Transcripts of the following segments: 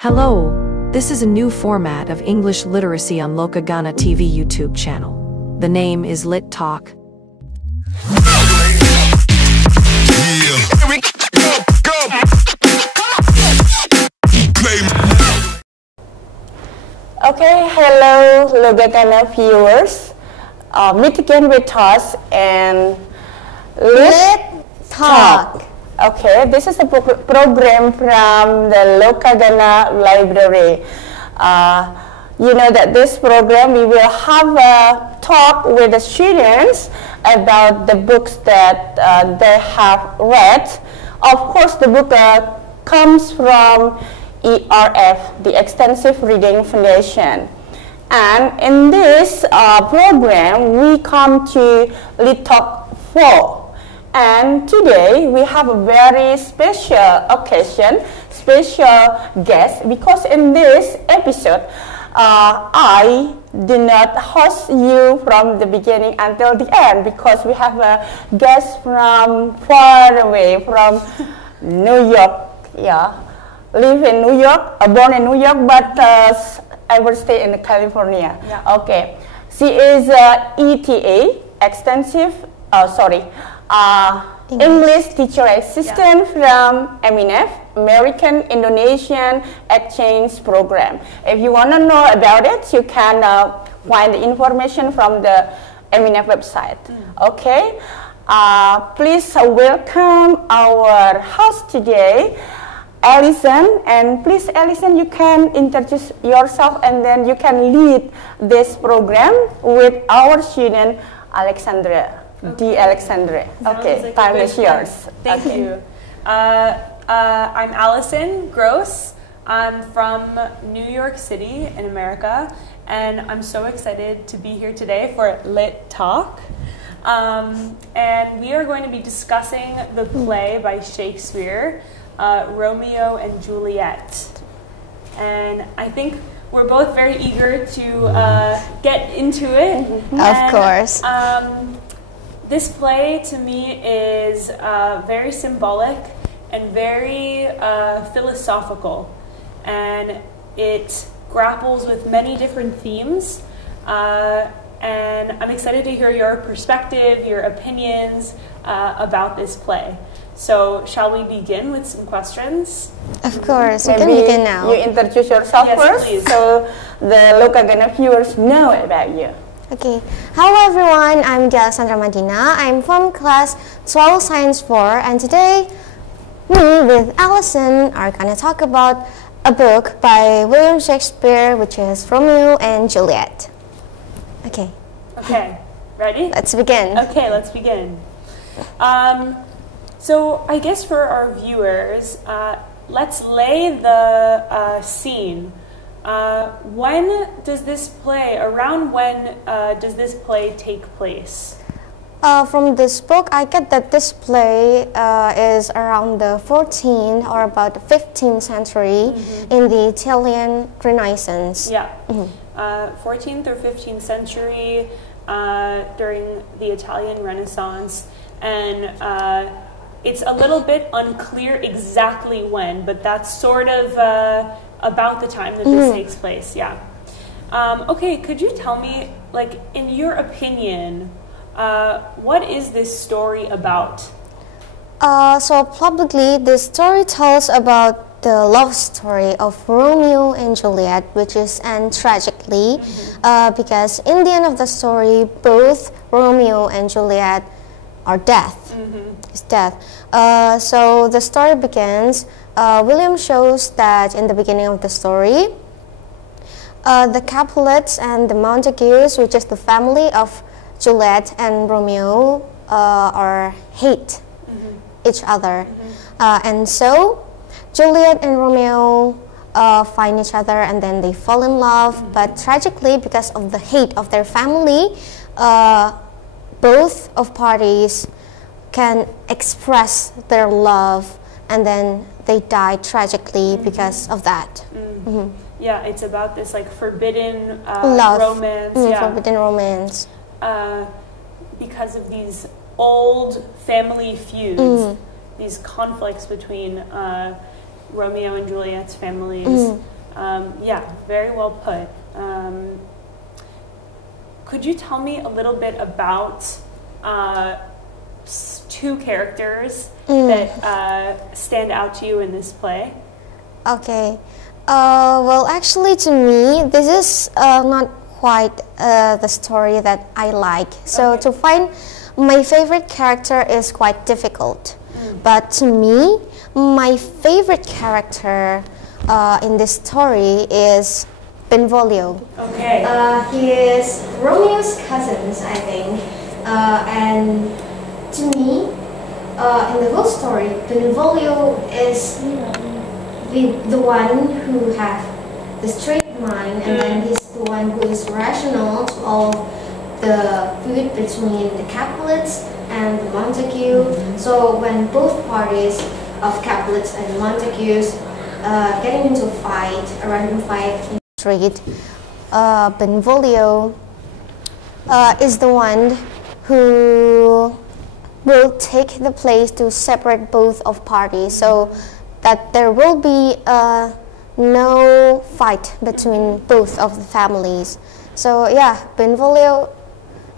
Hello, this is a new format of English literacy on Lokaghana TV YouTube channel. The name is LitTalk. Okay, hello Lokaghana viewers. Meet again with us and LitTalk. Okay, this is a program from the Lokaghana Library. You know that this program we will have a talk with the students about the books that they have read. Of course, the book comes from ERF, the Extensive Reading Foundation. And in this program, we come to LitTalk 4. And today we have a very special occasion, special guest, because in this episode, I did not host you from the beginning until the end, because we have a guest from far away, from New York. Yeah, live in New York, born in New York, but I will stay in California. Yeah. Okay, she is ETA, English teacher assistant from AMINEF, American Indonesian Exchange Program. If you want to know about it, you can find the information from the AMINEF website. Okay, please welcome our host today, Allison. And please, Allison, you can introduce yourself and then you can lead this program with our student, Alexandra. Dee Alexandra. Okay, time is yours. Thank you. I'm Allison Gross. I'm from New York City in America, and I'm so excited to be here today for LitTalk. And we are going to be discussing the play by Shakespeare, Romeo and Juliet. And I think we're both very eager to get into it. Of course. This play to me is very symbolic and very philosophical, and it grapples with many different themes, and I'm excited to hear your perspective, your opinions about this play. So shall we begin with some questions? Of course, we can begin now. You introduce yourself first, please, so the Lokaghana viewers know about you. Okay, hello everyone, I'm Dee Alexandra M. I'm from class 12 Science 4, and today me with Allison are going to talk about a book by William Shakespeare, which is Romeo and Juliet. Okay. Okay, ready? Let's begin. Okay, let's begin. So I guess for our viewers, let's lay the scene. When does this play, around when does this play take place? From this book, I get that this play is around the 14th or about the 15th century in the Italian Renaissance. Yeah, 14th or 15th century during the Italian Renaissance, and it's a little bit unclear exactly when, but that's sort of about the time that this takes place, yeah. Okay, could you tell me, like, in your opinion, what is this story about? So publicly, this story tells about the love story of Romeo and Juliet, which is end tragically, because in the end of the story, both Romeo and Juliet are death. It's death. So the story begins. William shows that in the beginning of the story, the Capulets and the Montagues, which is the family of Juliet and Romeo, are hate each other. And so Juliet and Romeo find each other and then they fall in love. But tragically, because of the hate of their family, both of parties can express their love, and then they die tragically because of that. Yeah, it's about this like forbidden love, romance. Forbidden romance. Because of these old family feuds, these conflicts between Romeo and Juliet's families. Yeah, very well put. Could you tell me a little bit about two characters that stand out to you in this play? Okay. Well, actually, to me, this is not quite the story that I like. So to find my favorite character is quite difficult. But to me, my favorite character in this story is Benvolio. Okay. He is Romeo's cousins, I think. And to me, in the whole story, Benvolio is the one who has the straight mind, and then he's the one who is rational to all the feud between the Capulets and the Montague. So when both parties of Capulets and Montagues getting into a random fight in the street, Benvolio is the one who will take the place to separate both of parties, so that there will be no fight between both of the families. So yeah, Benvolio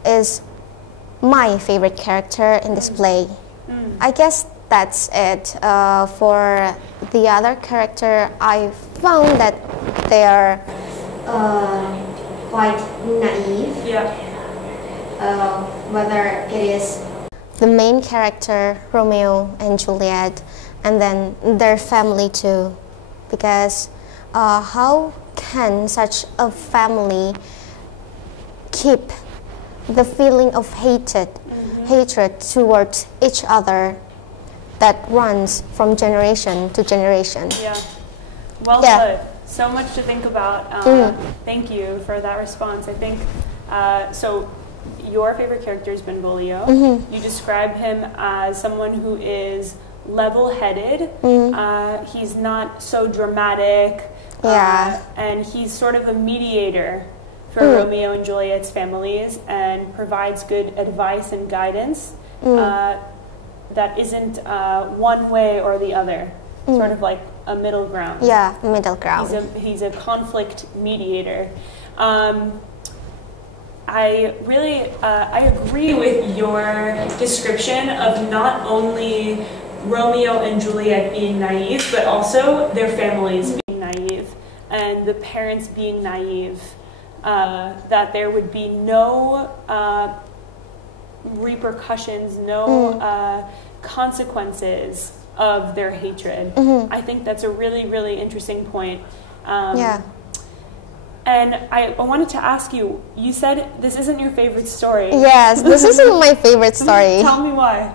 is my favorite character in this play. I guess that's it. For the other character, I found that they are quite naive. Yeah. Whether it is the main character, Romeo and Juliet, and then their family too. Because how can such a family keep the feeling of hatred towards each other that runs from generation to generation? Yeah. Well put. So much to think about. Thank you for that response. I think, so your favorite character is Benvolio. You describe him as someone who is level-headed. He's not so dramatic. And he's sort of a mediator for Romeo and Juliet's families, and provides good advice and guidance that isn't one way or the other. Sort of like a middle ground. Yeah, middle ground. He's a conflict mediator. I really I agree with your description of not only Romeo and Juliet being naive, but also their families being naive, and the parents being naive. That there would be no repercussions, no consequences of their hatred. I think that's a really, really interesting point. And I wanted to ask you, you said this isn't your favorite story. Yes, this isn't my favorite story. Tell me why.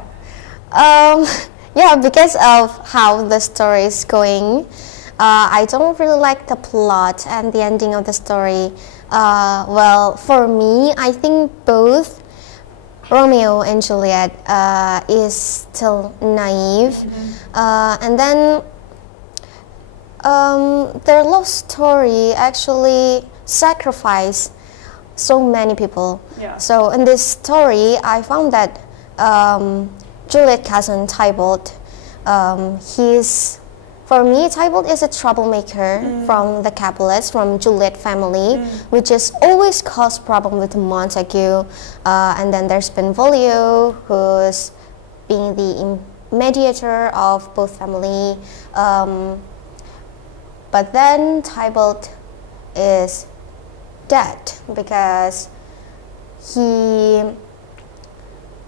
Yeah, because of how the story is going. I don't really like the plot and the ending of the story. Well, for me, I think both Romeo and Juliet is still naive. And then their love story actually sacrificed so many people. So in this story, I found that Juliet's cousin Tybalt, for me, Tybalt is a troublemaker from the Capulets, from Juliet family, which is always cause problem with Montague. And then there's Benvolio, who's being the mediator of both family. But then Tybalt is dead because he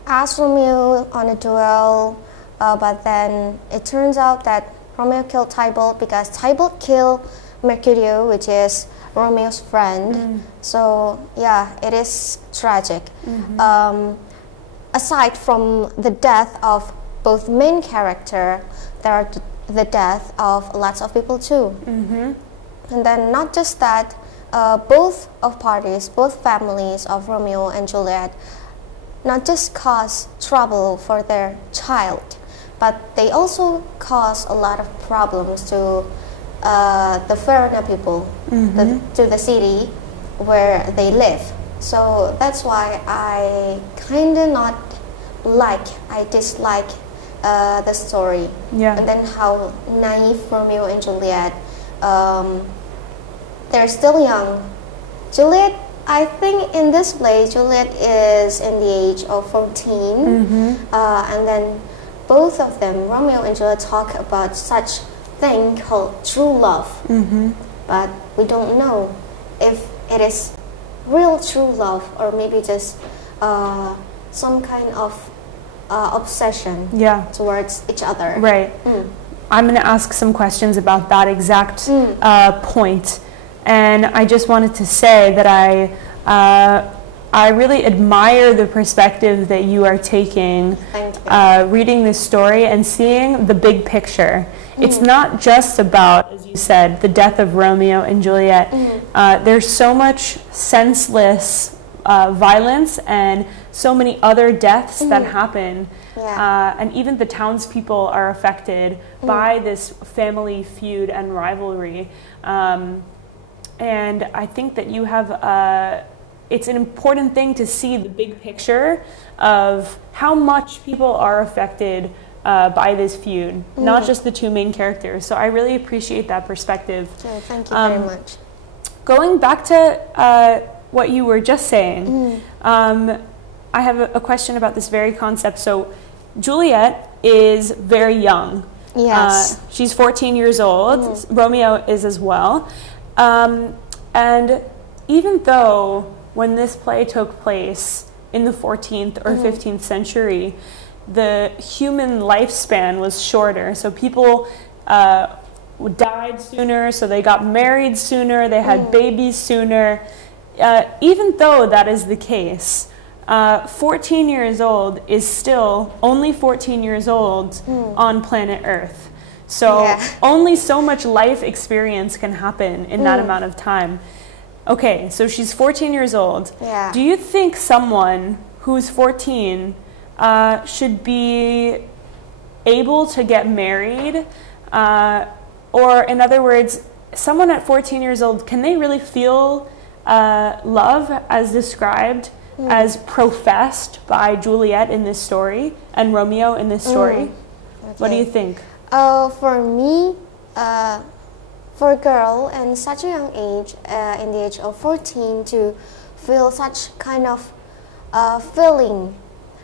asked Romeo on a duel, but then it turns out that Romeo killed Tybalt because Tybalt killed Mercutio, which is Romeo's friend. So yeah, it is tragic. Aside from the death of both main character, there are the death of lots of people too. And then not just that, both families of Romeo and Juliet not just cause trouble for their child, but they also cause a lot of problems to the foreigner people, to the city where they live. So that's why I dislike the story. Yeah. And then how naive Romeo and Juliet, they're still young. Juliet, I think in this play, Juliet is in the age of 14. And then both of them, Romeo and Juliet, talk about such thing called true love. But we don't know if it is real true love or maybe just some kind of obsession towards each other. Right. I'm going to ask some questions about that exact point. And I just wanted to say that I really admire the perspective that you are taking, reading this story and seeing the big picture. It's not just about, as you said, the death of Romeo and Juliet. There's so much senseless violence and so many other deaths that happen. And even the townspeople are affected by this family feud and rivalry. And I think that you have, it's an important thing to see the big picture of how much people are affected by this feud, not just the two main characters. So I really appreciate that perspective. Yeah, thank you very much. Going back to what you were just saying, I have a question about this very concept. So Juliet is very young. Yes. She's 14 years old. Romeo is as well. And even though when this play took place in the 14th or 15th century, the human lifespan was shorter. So people died sooner, so they got married sooner, they had babies sooner. Even though that is the case, 14 years old is still only 14 years old on planet Earth. So only so much life experience can happen in that amount of time. Okay, so she's 14 years old. Yeah. Do you think someone who's 14 should be able to get married? Or in other words, someone at 14 years old, can they really feel love as described, as professed by Juliet in this story and Romeo in this story? What do you think? For me, for a girl in such a young age, in the age of 14, to feel such kind of feeling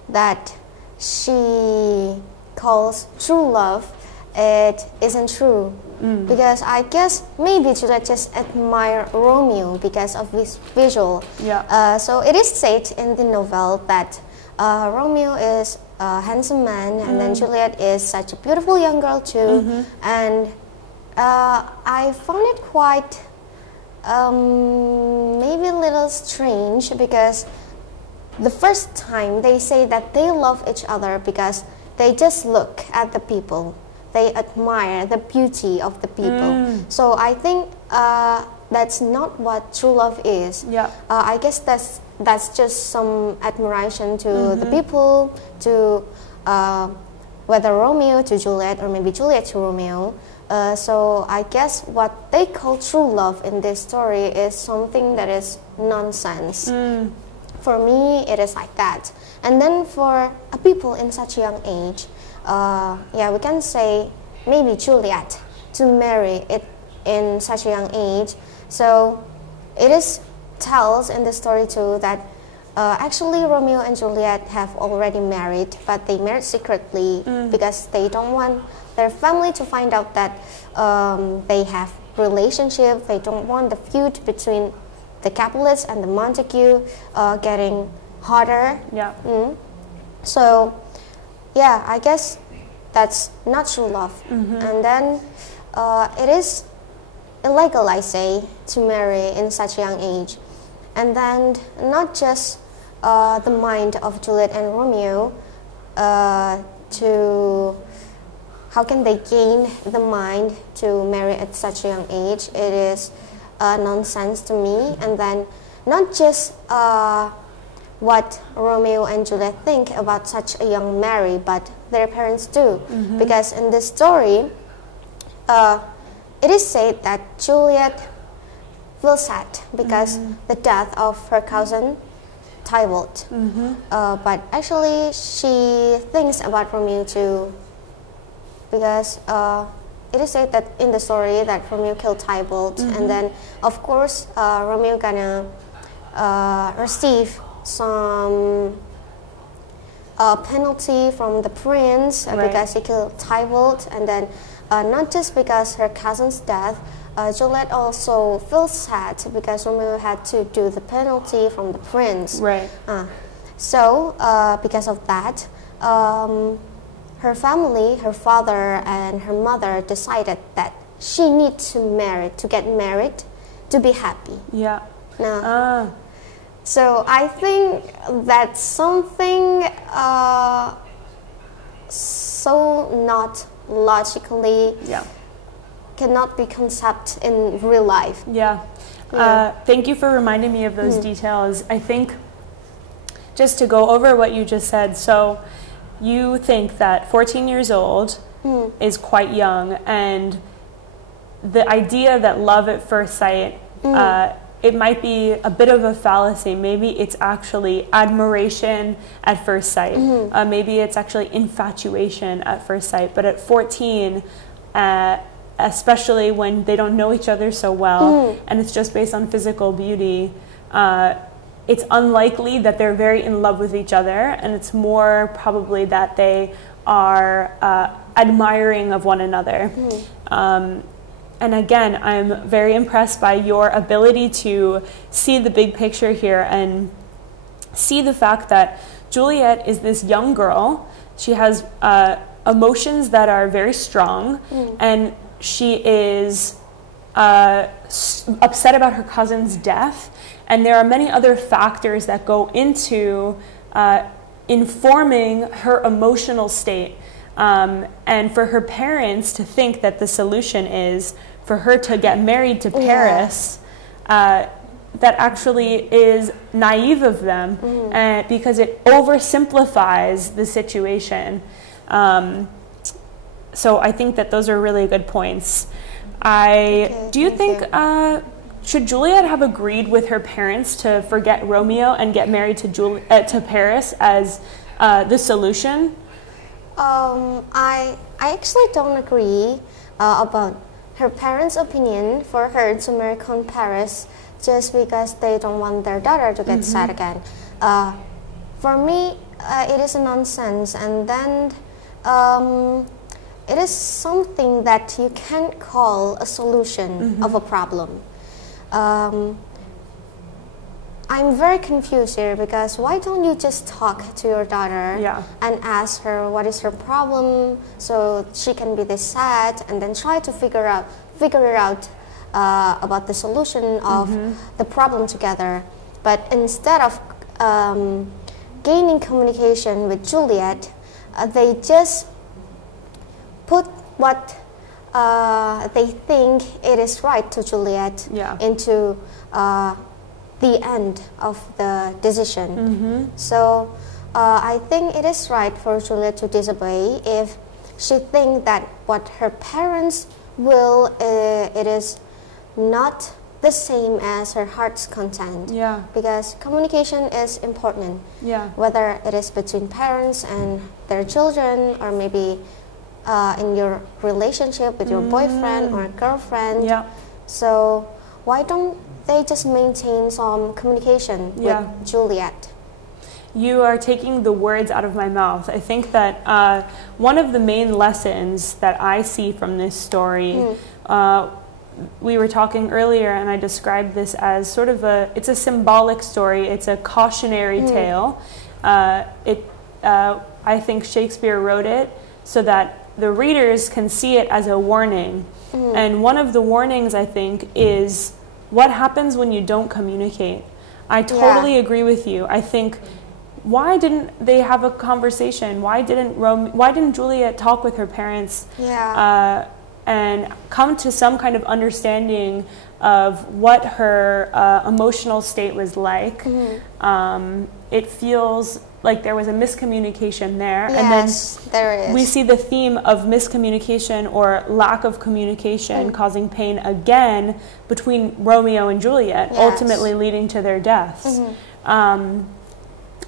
that she calls true love, it isn't true. Because I guess maybe Juliet just admire Romeo because of his visual. So it is said in the novel that Romeo is a handsome man, and then Juliet is such a beautiful young girl too. And I found it quite maybe a little strange, because the first time they say that they love each other because they just look at the people, they admire the beauty of the people. So I think that's not what true love is. I guess that's just some admiration to the people, to whether Romeo to Juliet or maybe Juliet to Romeo. So I guess what they call true love in this story is something that is nonsense. For me, it is like that. And then for a people in such a young age, we can say maybe Juliet to marry it in such a young age. So it is tells in the story too that actually Romeo and Juliet have already married, but they married secretly because they don't want their family to find out that they have relationship. They don't want the feud between the Capulets and the Montague getting hotter. So I guess that's not true love. And then it is illegal, I say, to marry in such a young age. And then not just the mind of Juliet and Romeo, to how can they gain the mind to marry at such a young age? It is nonsense to me. And then not just what Romeo and Juliet think about such a young Mary, but their parents do. Because in this story, it is said that Juliet feels sad because the death of her cousin Tybalt. But actually she thinks about Romeo to because it is said that in the story that Romeo killed Tybalt, and then of course Romeo gonna receive some penalty from the prince because he killed Tybalt, and then not just because her cousin's death, Juliet also feels sad because Romeo had to do the penalty from the prince. Right. So because of that, her family, her father and her mother decided that she needs to get married to be happy. Yeah. Now, so I think that's something so not logically cannot be concept in real life. Yeah. Thank you for reminding me of those details. I think just to go over what you just said, so you think that 14 years old is quite young, and the idea that love at first sight, it might be a bit of a fallacy. Maybe it's actually admiration at first sight. Maybe it's actually infatuation at first sight. But at 14, especially when they don't know each other so well, and it's just based on physical beauty, it's unlikely that they're very in love with each other, and it's more probably that they are admiring of one another. And again, I'm very impressed by your ability to see the big picture here and see the fact that Juliet is this young girl. She has emotions that are very strong, and she is upset about her cousin's death. And there are many other factors that go into informing her emotional state. And for her parents to think that the solution is for her to get married to Paris, that actually is naive of them, because it oversimplifies the situation. So I think that those are really good points. Do you think, should Juliet have agreed with her parents to forget Romeo and get married to Paris as the solution? I actually don't agree about her parents' opinion for her to marry Count Paris just because they don't want their daughter to get sad again. For me, it is a nonsense, and then it is something that you can't call a solution of a problem. I'm very confused here because why don't you just talk to your daughter and ask her what is her problem so she can be this sad, and then try to figure it out about the solution of the problem together. But instead of gaining communication with Juliet, they just put what they think it is right to Juliet into the end of the decision. So I think it is right for Juliet to disobey if she thinks that what her parents will, it is not the same as her heart's content. Because communication is important. Whether it is between parents and their children, or maybe in your relationship with your boyfriend or girlfriend. So why don't they just maintain some communication with Juliet? You are taking the words out of my mouth. I think that one of the main lessons that I see from this story, we were talking earlier and I described this as sort of it's a symbolic story, it's a cautionary tale. I think Shakespeare wrote it so that the readers can see it as a warning. And one of the warnings, I think, is what happens when you don't communicate. I totally agree with you. I think, why didn't they have a conversation? Why didn't Juliet talk with her parents and come to some kind of understanding of what her emotional state was like? It feels like there was a miscommunication there. Yes, and then there is. We see the theme of miscommunication or lack of communication causing pain again between Romeo and Juliet, ultimately leading to their deaths.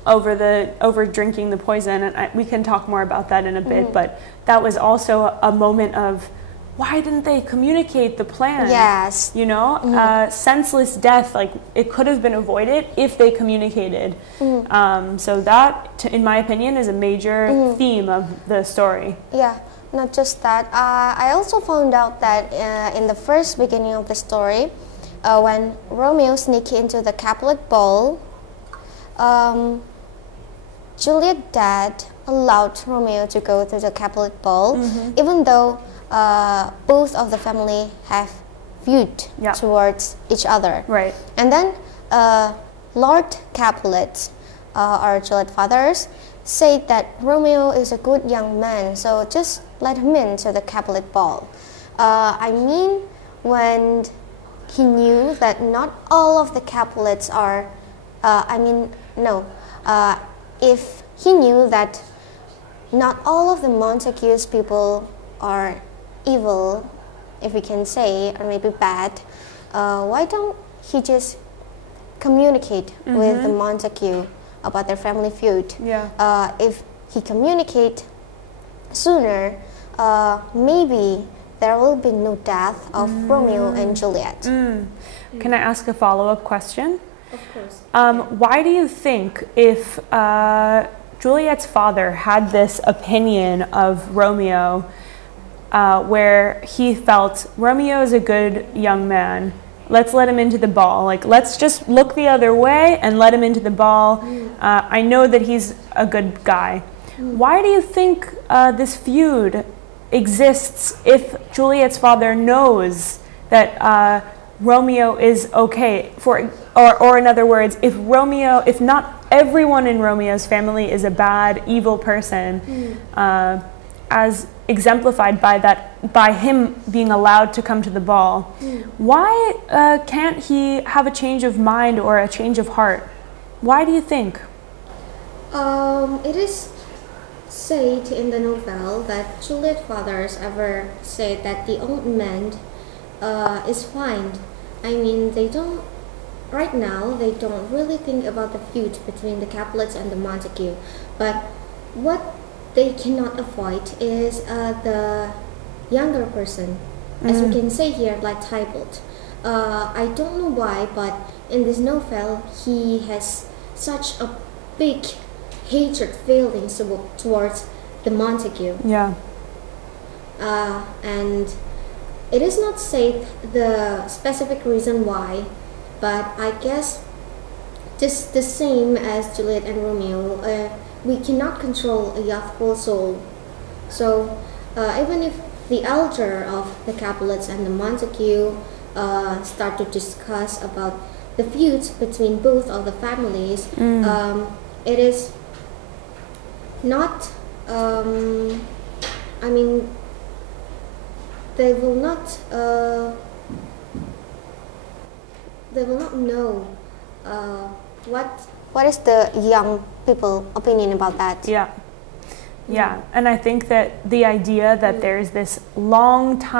over drinking the poison, and we can talk more about that in a bit. But that was also a moment of, why didn't they communicate the plan? Yes. You know, senseless death, like it could have been avoided if they communicated. So that, in my opinion, is a major theme of the story. Yeah, not just that. I also found out that in the first beginning of the story, when Romeo sneaked into the Capulet ball, Juliet's dad allowed Romeo to go to the Capulet ball, even though both of the family have viewed towards each other. Right. And then Lord Capulet, our Juliet's fathers, said that Romeo is a good young man, so just let him into the Capulet ball. I mean, when he knew that not all of the Capulets are, if he knew that not all of the Montagues people are evil, if we can say, or maybe bad, why don't he just communicate with the Montague about their family feud? Yeah. If he communicate sooner, maybe there will be no death of Romeo and Juliet. Can I ask a follow-up question? Of course. Why do you think, if Juliet's father had this opinion of Romeo, where he felt Romeo is a good young man, let's let him into the ball, like let's just look the other way and let him into the ball, I know that he's a good guy. Why do you think this feud exists if Juliet's father knows that Romeo is okay? Or in other words, if not everyone in Romeo's family is a bad, evil person, as exemplified by him being allowed to come to the ball, why can't he have a change of mind or a change of heart? Why do you think? It is said in the novel that Juliet's fathers ever said that the old man is fine. I mean, right now they don't really think about the feud between the Capulets and the Montague, but what they cannot avoid is the younger person, as we can say here, like Tybalt. I don't know why, but in this novel he has such a big hatred feelings towards the Montague. Yeah. And it is not said the specific reason why, but I guess just the same as Juliet and Romeo, we cannot control a youthful soul. So even if the elder of the Capulets and the Montague start to discuss about the feuds between both of the families, it is not, I mean, they will not know what is the young people opinion about that. Yeah, and I think that the idea that there's this long-lasting,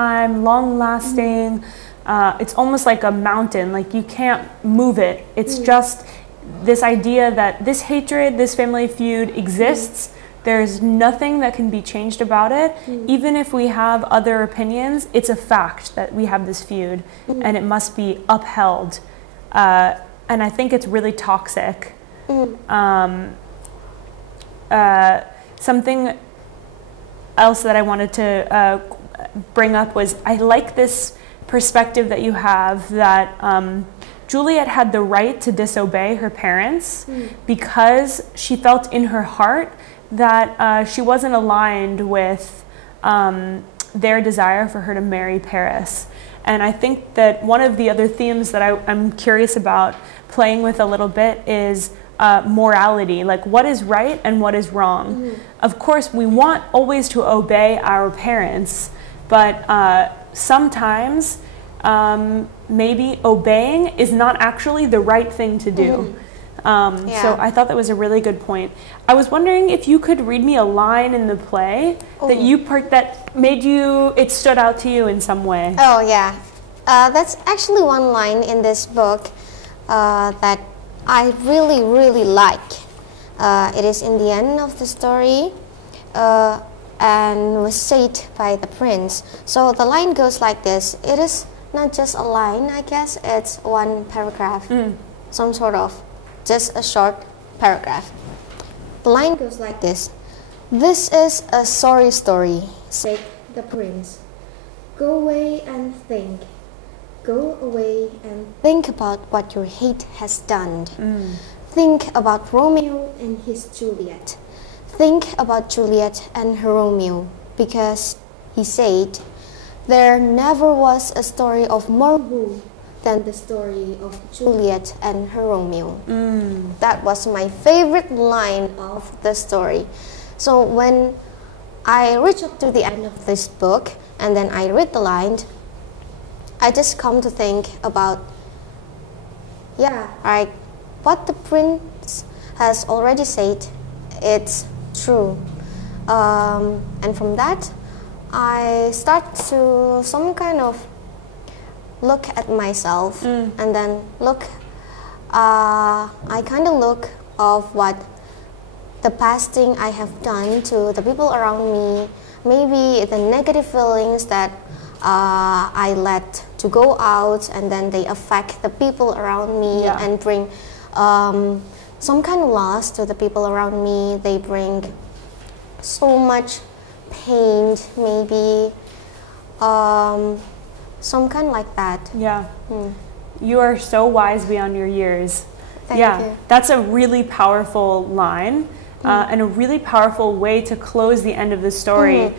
it's almost like a mountain, like you can't move it. It's just this idea that this hatred, this family feud exists. There's nothing that can be changed about it. Even if we have other opinions, it's a fact that we have this feud and it must be upheld. And I think it's really toxic. Something else that I wanted to bring up was, I like this perspective that you have that Juliet had the right to disobey her parents because she felt in her heart that she wasn't aligned with their desire for her to marry Paris. And I think that one of the other themes that I'm curious about playing with a little bit is morality, like what is right and what is wrong. Of course, we want always to obey our parents, but sometimes maybe obeying is not actually the right thing to do. So I thought that was a really good point. I was wondering if you could read me a line in the play that made you, it stood out to you in some way. Oh yeah, that's actually one line in this book that I really like. It is in the end of the story and was said by the prince. So the line goes like this. It is not just a line, I guess. It's one paragraph, some sort of, just a short paragraph. The line goes like this. This is a sorry story, said the prince. Go away and think. Go away and think about what your hate has done. Think about Romeo and his Juliet. Think about Juliet and her Romeo, because he said, there never was a story of more woe than the story of Juliet and her Romeo. That was my favorite line of the story. So when I reach up to the end of this book and then I read the line, I just come to think about, what the prince has already said, it's true. And from that, I start to some kind of look at myself and then I kind of look of what the past thing I have done to the people around me, maybe the negative feelings that I let to go out and then they affect the people around me and bring some kind of loss to the people around me. They bring so much pain, maybe some kind like that. Yeah. You are so wise beyond your years. Thank you. That's a really powerful line and a really powerful way to close the end of the story.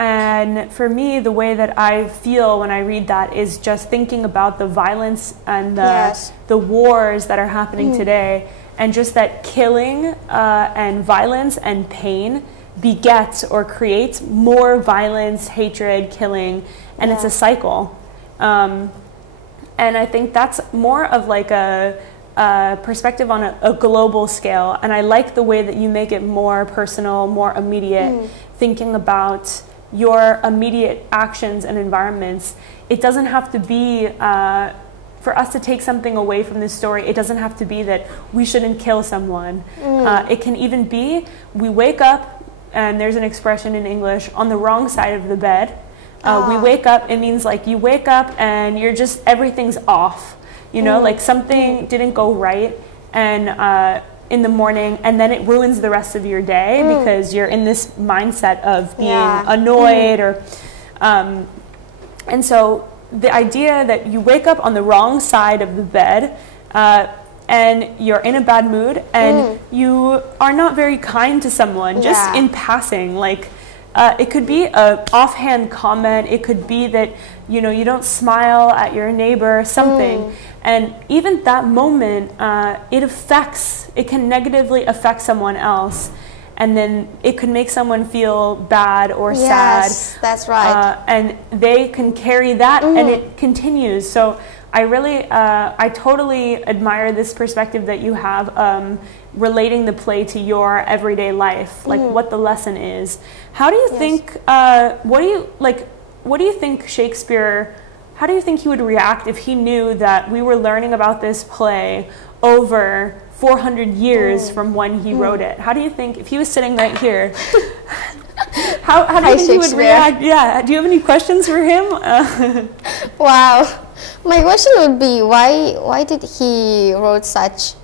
And for me, the way that I feel when I read that is just thinking about the violence and the wars that are happening today, and just that killing and violence and pain begets or creates more violence, hatred, killing, and it's a cycle. And I think that's more of like a perspective on a global scale, and I like the way that you make it more personal, more immediate, thinking about your immediate actions and environments. It doesn't have to be, for us to take something away from this story, it doesn't have to be that we shouldn't kill someone. It can even be, we wake up, and there's an expression in English, on the wrong side of the bed. We wake up, it means like you wake up and you're just, everything's off. You know, like something didn't go right, and in the morning, and then it ruins the rest of your day because you're in this mindset of being annoyed or and so the idea that you wake up on the wrong side of the bed and you're in a bad mood and you are not very kind to someone, just in passing, like it could be a offhand comment, it could be that, you know, you don't smile at your neighbor, something. And even that moment, it can negatively affect someone else. And then it could make someone feel bad or sad. Yes, that's right. And they can carry that and it continues. So I really, I totally admire this perspective that you have, relating the play to your everyday life, like what the lesson is. How do you think, what do you think Shakespeare, how do you think he would react if he knew that we were learning about this play over 400 years from when he wrote it? How do you think, if he was sitting right here, how do you think he would react? Yeah, do you have any questions for him? Wow. My question would be, why did he wrote such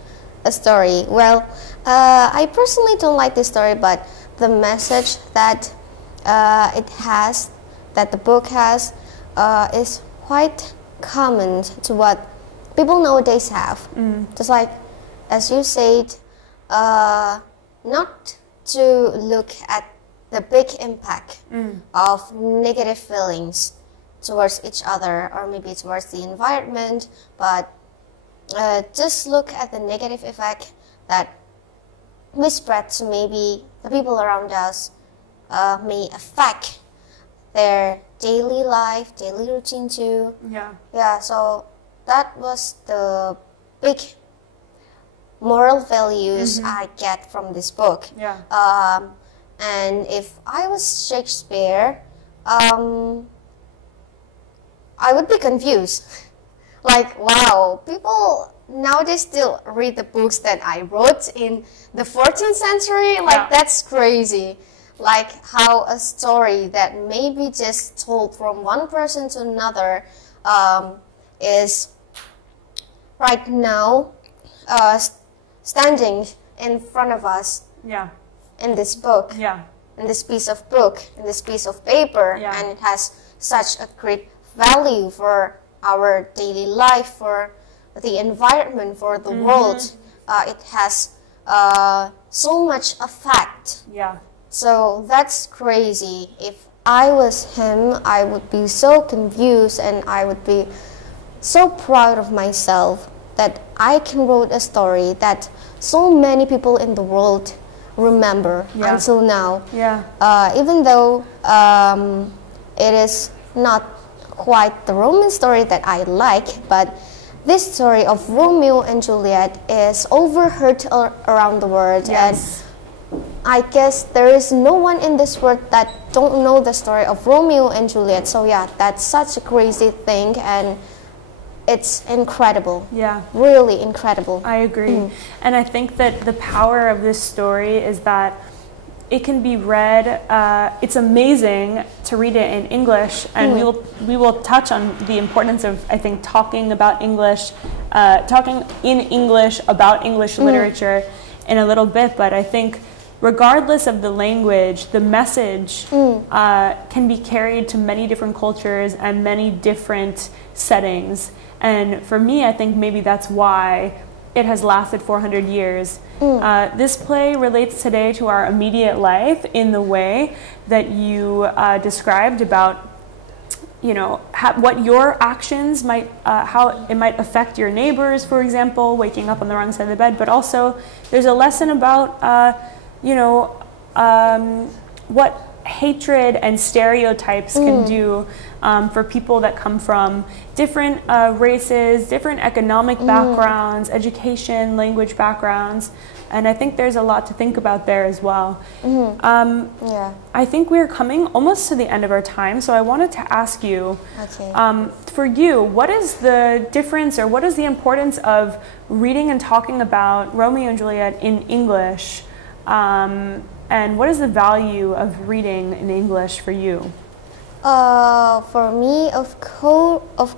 a story? Well, I personally don't like this story, but the message that it has, that the book has, is quite common to what people nowadays have. Just like, as you said, not to look at the big impact of negative feelings towards each other or maybe towards the environment, but just look at the negative effect that we spread to maybe the people around us, may affect their daily life, daily routine too. Yeah, so that was the big moral values I get from this book. And if I was Shakespeare, I would be confused. Like, wow, people now they still read the books that I wrote in the 14th century. Like, that's crazy. Like how a story that maybe just told from one person to another is right now standing in front of us in this book, in this piece of book, in this piece of paper, and it has such a great value for our daily life, for the environment, for the world. It has so much effect. So that's crazy. If I was him, I would be so confused, and I would be so proud of myself that I can write a story that so many people in the world remember until now. Even though it is not quite the Roman story that I like, but this story of Romeo and Juliet is overheard around the world, and I guess there is no one in this world that don't know the story of Romeo and Juliet. So yeah, that's such a crazy thing, and it's incredible. Really incredible. I agree. And I think that the power of this story is that it can be read, it's amazing to read it in English, and we will touch on the importance of, I think, talking about English, talking in English about English literature in a little bit, but I think regardless of the language, the message can be carried to many different cultures and many different settings. And for me, I think maybe that's why it has lasted 400 years. This play relates today to our immediate life in the way that you described about, you know, what your actions might, how it might affect your neighbors, for example, waking up on the wrong side of the bed. But also, there's a lesson about, you know, what hatred and stereotypes can do for people that come from different races, different economic backgrounds, education, language backgrounds, and I think there's a lot to think about there as well. I think we're coming almost to the end of our time, so I wanted to ask you, for you, what is the difference or what is the importance of reading and talking about Romeo and Juliet in English? And what is the value of reading in English for you? For me, of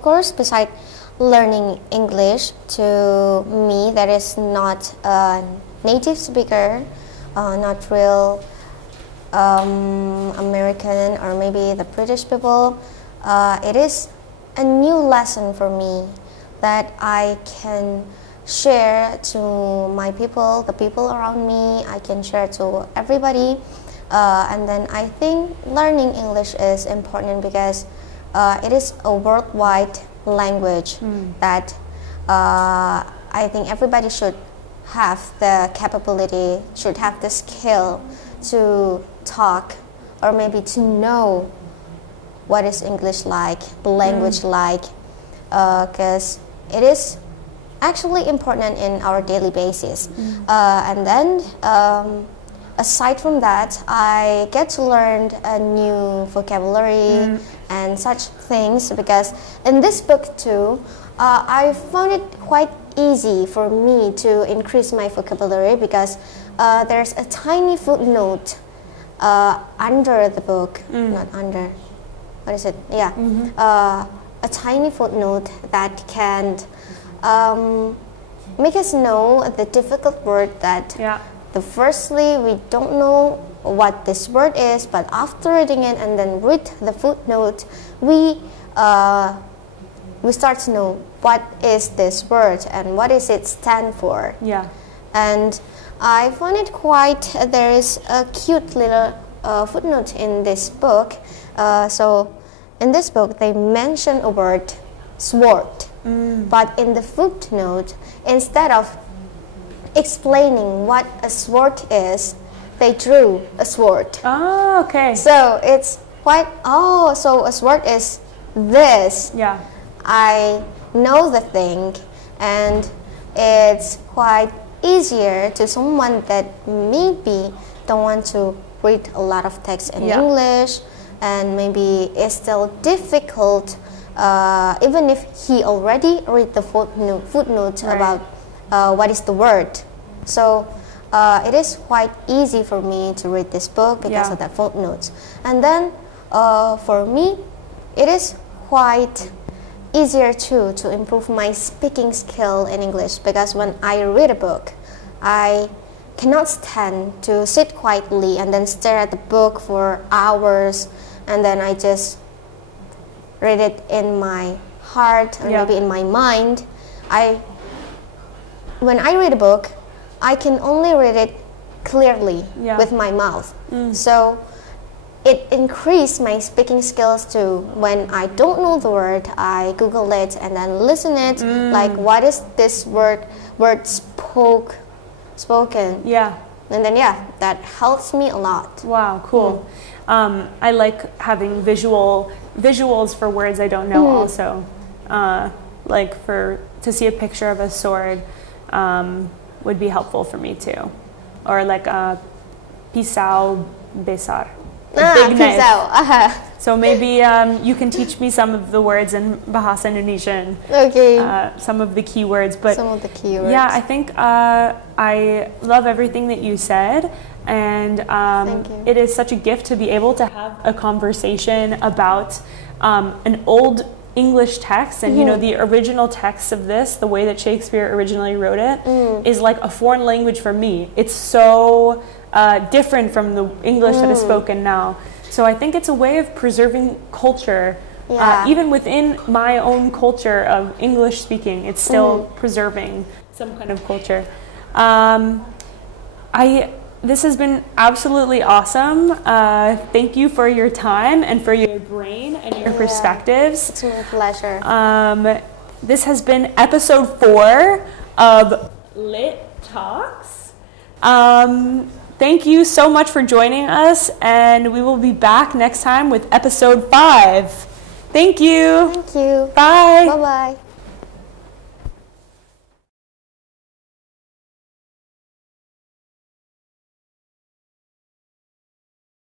course, besides learning English, to me that is not a native speaker, not real American or maybe the British people, it is a new lesson for me that I can share to my people, the people around me. I can share to everybody, and then I think learning English is important because it is a worldwide language that I think everybody should have the capability, should have the skill to talk or maybe to know what is English like, the language like, because it is actually important in our daily basis. And then aside from that, I get to learn a new vocabulary and such things, because in this book too, I found it quite easy for me to increase my vocabulary because there's a tiny footnote under the book, not under, what is it? Yeah, a tiny footnote that can make us know the difficult word that firstly we don't know what this word is, but after reading it and then read the footnote, we start to know what is this word and what is it stand for. And I find it quite, there is a cute little footnote in this book. So in this book they mention a word, sword. But in the footnote, instead of explaining what a sword is, they drew a sword. Oh, okay. So it's quite, oh, so a sword is this. I know the thing, and it's quite easier to someone that maybe don't want to read a lot of text in English, and maybe it's still difficult even if he already read the footnote about what is the word. So it is quite easy for me to read this book because of that footnotes. And then for me, it is quite easier too to improve my speaking skill in English, because when I read a book, I cannot stand to sit quietly and then stare at the book for hours, and then I just read it in my heart or maybe in my mind. When I read a book, I can only read it clearly with my mouth. So it increased my speaking skills too. When I don't know the word, I Google it and then listen it. Like, what is this word spoken? Yeah. And then that helps me a lot. Wow, cool. I like having visuals for words I don't know also. Like to see a picture of a sword would be helpful for me too. Or like a pisau besar. Big knife. So maybe you can teach me some of the words in Bahasa Indonesian. Okay. Some of the key words. But some of the key words. Yeah, I think I love everything that you said. And it is such a gift to be able to have a conversation about an old English text. And, you know, the original text of this, the way that Shakespeare originally wrote it, is like a foreign language for me. It's so different from the English that is spoken now. So I think it's a way of preserving culture. Even within my own culture of English speaking, it's still preserving some kind of culture. This has been absolutely awesome. Thank you for your time and for your brain and your perspectives. It's my pleasure. This has been episode 4 of Lit Talks. Thank you so much for joining us, and we will be back next time with episode 5. Thank you. Thank you. Bye. Bye-bye.